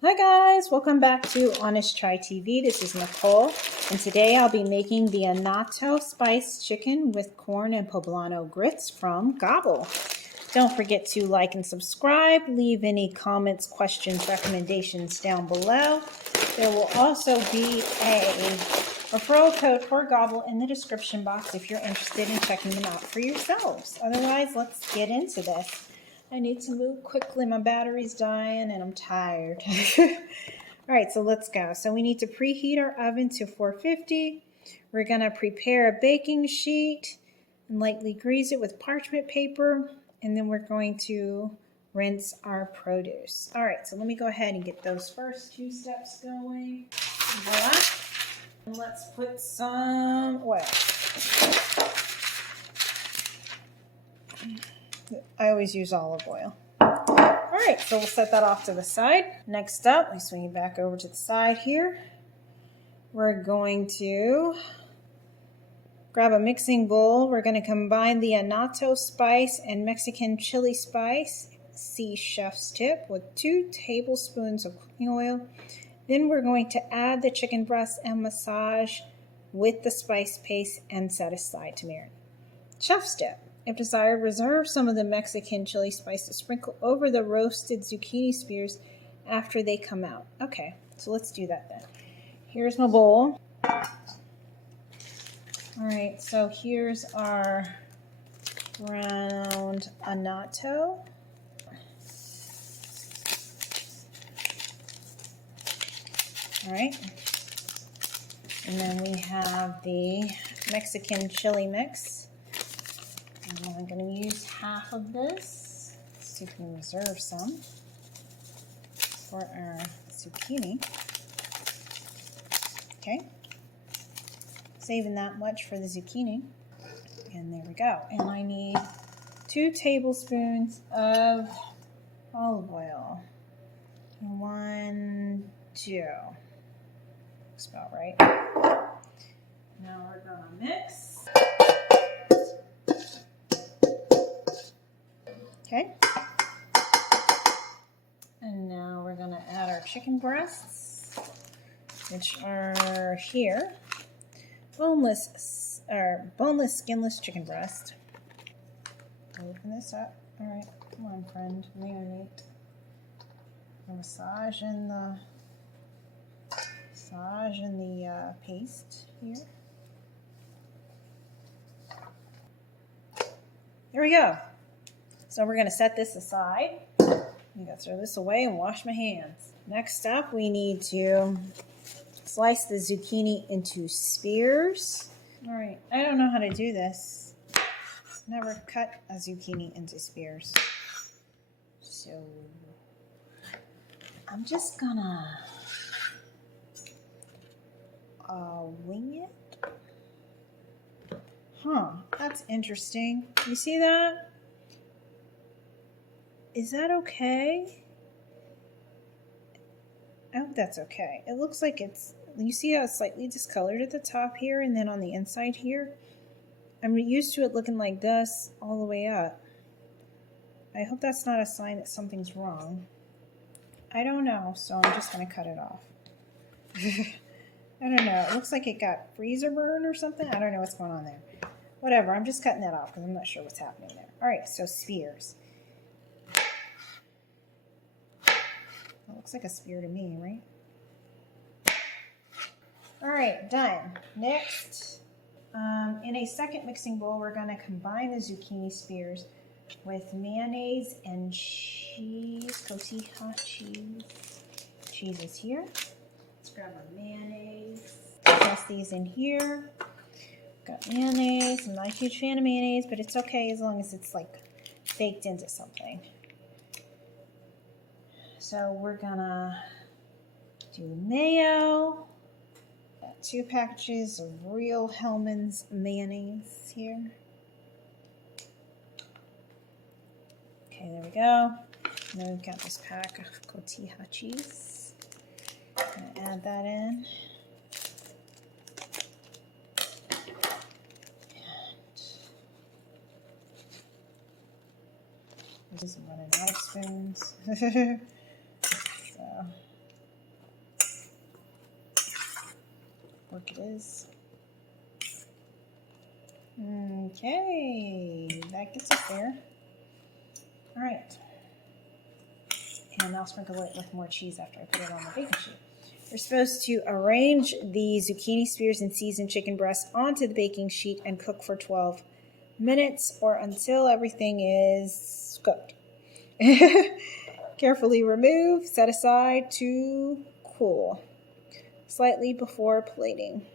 Hi guys, welcome back to Honest Try TV. This is Nicole, and today I'll be making the Annatto-Spiced chicken with corn and poblano grits from Gobble. Don't forget to like and subscribe. Leave any comments, questions, recommendations down below. There will also be a referral code for Gobble in the description box if you're interested in checking them out for yourselves. Otherwise, let's get into this. I need to move quickly. My battery's dying and I'm tired. All right, so let's go. So we need to preheat our oven to 450. We're going to prepare a baking sheet and lightly grease it with parchment paper. And then we're going to rinse our produce. All right, so let me go ahead and get those first two steps going. Voila. And let's put some oil. I always use olive oil. All right, so we'll set that off to the side. Next up, we swing it back over to the side here. We're going to grab a mixing bowl. We're going to combine the annatto spice and Mexican chili spice, see chef's tip, with 2 tablespoons of cooking oil. Then we're going to add the chicken breast and massage with the spice paste and set aside to marinate. Chef's tip. If desired, reserve some of the Mexican chili spice to sprinkle over the roasted zucchini spears after they come out. Okay, so let's do that then. Here's my bowl. All right, so here's our ground annatto. All right, and then we have the Mexican chili mix. And I'm going to use half of this so we can reserve some for our zucchini. Okay, saving that much for the zucchini. And there we go. And I need 2 tablespoons of olive oil. 1, 2. Looks about right. Now we're going to mix. Okay, and now we're going to add our chicken breasts, which are here. Boneless, skinless chicken breast. Open this up. All right, come on, friend. Marinate. Massage in the paste here. There we go. So we're going to set this aside. I'm going to throw this away and wash my hands. Next up, we need to slice the zucchini into spears. All right, I don't know how to do this. Never cut a zucchini into spears. So I'm just gonna wing it. Huh, that's interesting. You see that? Is that okay? I hope that's okay. It looks like it's, you see how it's slightly discolored at the top here and then on the inside here? I'm used to it looking like this all the way up. I hope that's not a sign that something's wrong. I don't know, so I'm just going to cut it off. I don't know. It looks like it got freezer burn or something. I don't know what's going on there. Whatever, I'm just cutting that off because I'm not sure what's happening there. All right, so spears. It looks like a spear to me, right? All right, done. Next, in a second mixing bowl, we're going to combine the zucchini spears with mayonnaise and cheese, cotija cheese. Cheese is here. Let's grab our mayonnaise. Toss these in here. Got mayonnaise. I'm not a huge fan of mayonnaise, but it's okay as long as it's like baked into something. So we're gonna do mayo. Got 2 packages of real Hellmann's mayonnaise here. Okay, there we go. And then we've got this pack of cotija cheese. Gonna add that in. I'm running out of spoons. So quick it is. Okay, that gets us there. All right. And I'll sprinkle it with more cheese after I put it on the baking sheet. We're supposed to arrange the zucchini spears and seasoned chicken breast onto the baking sheet and cook for 12 minutes or until everything is cooked. Carefully remove, set aside to cool slightly before plating.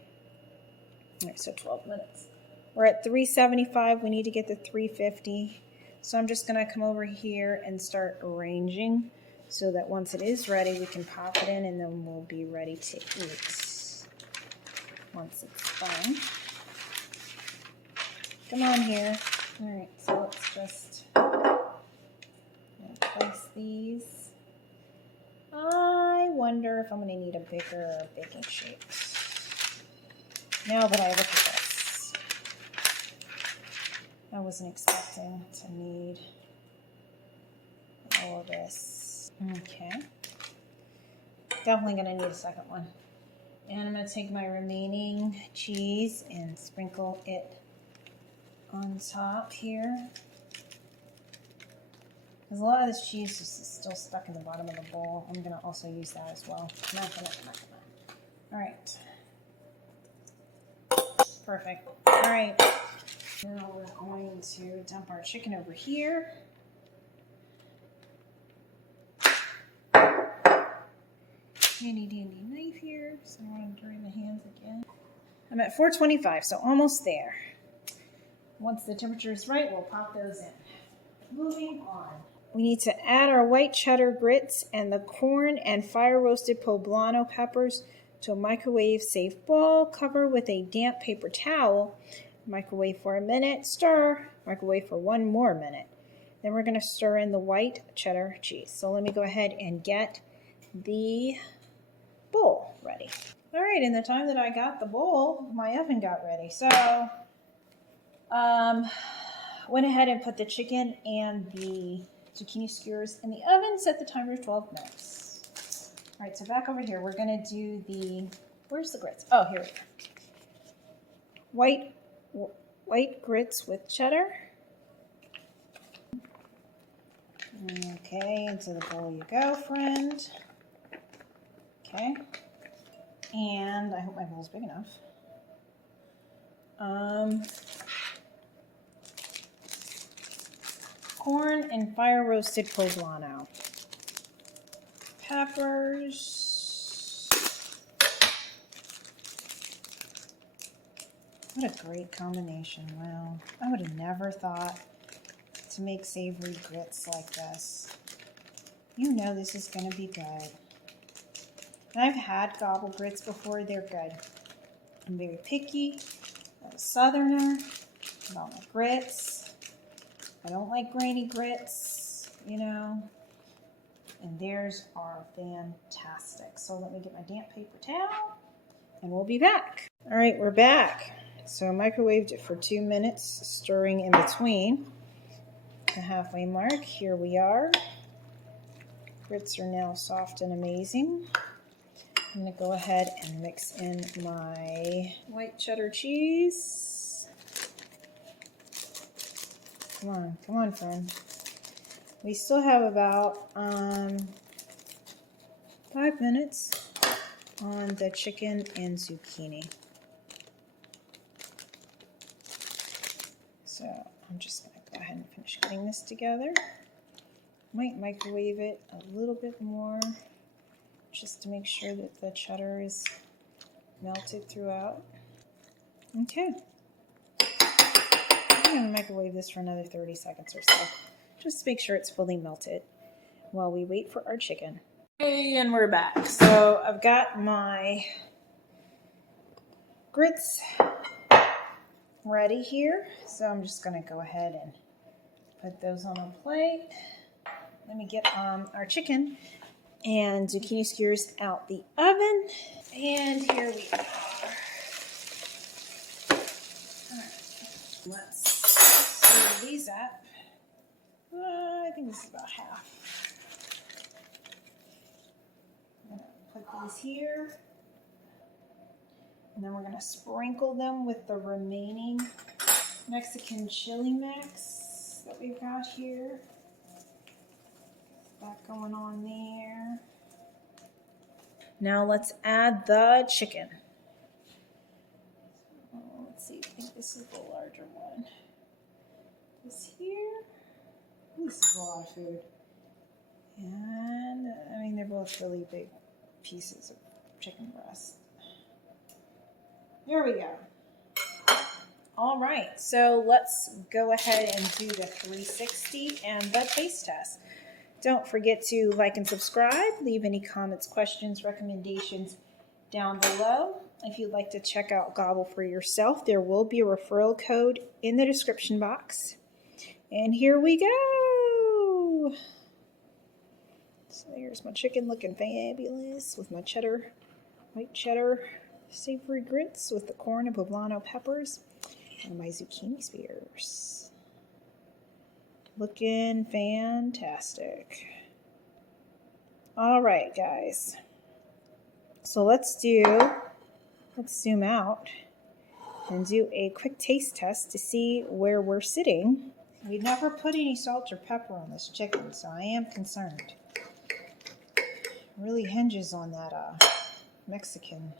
All right, so 12 minutes. We're at 375. We need to get to 350. So I'm just going to come over here and start arranging so that once it is ready, we can pop it in and then we'll be ready to eat once it's done. Come on here. All right, so let's just place these. I wonder if I'm going to need a bigger baking sheet. Now that I look at this, I wasn't expecting to need all of this. Okay. Definitely going to need a second one. And I'm going to take my remaining cheese and sprinkle it on top here. Because a lot of this cheese is still stuck in the bottom of the bowl. I'm going to also use that as well. Come on. All right. Perfect. All right. Now we're going to dump our chicken over here. Handy dandy knife here. So I want to drain the hands again. I'm at 425, so almost there. Once the temperature is right, we'll pop those in. Moving on. We need to add our white cheddar grits and the corn and fire roasted poblano peppers to a microwave safe bowl. Cover with a damp paper towel. Microwave for a minute. Stir. Microwave for 1 more minute. Then we're going to stir in the white cheddar cheese. So let me go ahead and get the bowl ready. All right, in the time that I got the bowl, my oven got ready. So went ahead and put the chicken and the zucchini skewers in the oven, set the timer to 12 minutes. All right, so back over here, we're gonna do the, where's the grits? Oh, here we go. White grits with cheddar. Okay, into the bowl you go, friend. Okay, and I hope my bowl's big enough. Corn and fire roasted poblano. Peppers. What a great combination. Wow. I would have never thought to make savory grits like this. You know this is going to be good. And I've had Gobble grits before. They're good. I'm very picky. I'm a southerner about my grits. I don't like grainy grits, you know, and theirs are fantastic. So let me get my damp paper towel and we'll be back. All right, we're back. So I microwaved it for 2 minutes, stirring in between the halfway mark. Here we are. Grits are now soft and amazing. I'm going to go ahead and mix in my white cheddar cheese. Come on, friend. We still have about 5 minutes on the chicken and zucchini. So I'm just going to go ahead and finish getting this together. Might microwave it a little bit more just to make sure that the cheddar is melted throughout. Okay. I'm going to microwave this for another 30 seconds or so, just to make sure it's fully melted while we wait for our chicken. Okay, and we're back. So I've got my grits ready here. So I'm just going to go ahead and put those on a plate. Let me get our chicken and zucchini skewers out the oven. And here we are. All right, let's see these up. I think this is about half. I'm going to put these here. And then we're going to sprinkle them with the remaining Mexican chili mix that we've got here. That going on there. Now let's add the chicken. Let's see, I think this is the larger one. This here. This is a lot of food. And, I mean, they're both really big pieces of chicken breast. There we go. All right, so let's go ahead and do the 360 and the taste test. Don't forget to like and subscribe. Leave any comments, questions, recommendations down below. If you'd like to check out Gobble for yourself, there will be a referral code in the description box. And here we go. So here's my chicken looking fabulous with my cheddar, white cheddar, savory grits with the corn and poblano peppers and my zucchini spears. Looking fantastic. All right, guys. So let's zoom out and do a quick taste test to see where we're sitting. We never put any salt or pepper on this chicken, so I am concerned. It really hinges on that Mexican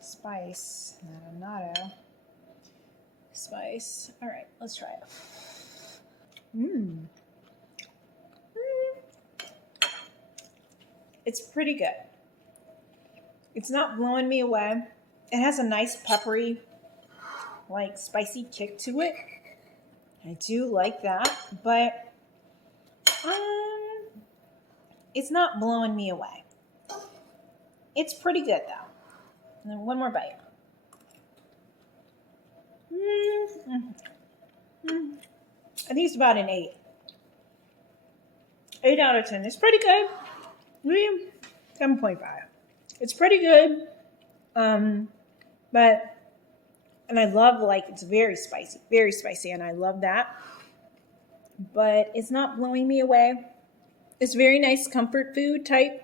spice, that Annatto-Spiced. All right, let's try it. It's pretty good. It's not blowing me away. It has a nice peppery, like spicy kick to it. I do like that, but it's not blowing me away. It's pretty good though. And then one more bite. I think it's about an 8. 8 out of 10. It's pretty good. 7.5. It's pretty good. But, and I love, like, it's very spicy, and I love that. But it's not blowing me away. It's very nice comfort food type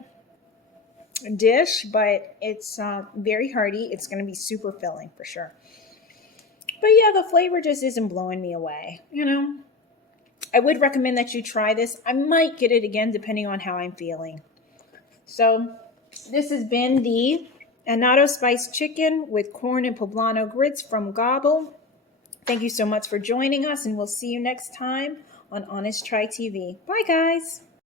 dish, but it's very hearty. It's going to be super filling for sure. But yeah, the flavor just isn't blowing me away, you know. I would recommend that you try this. I might get it again depending on how I'm feeling. So this has been the Annatto-Spiced chicken with corn and poblano grits from Gobble. Thank you so much for joining us, and we'll see you next time on Honest Try TV. Bye, guys.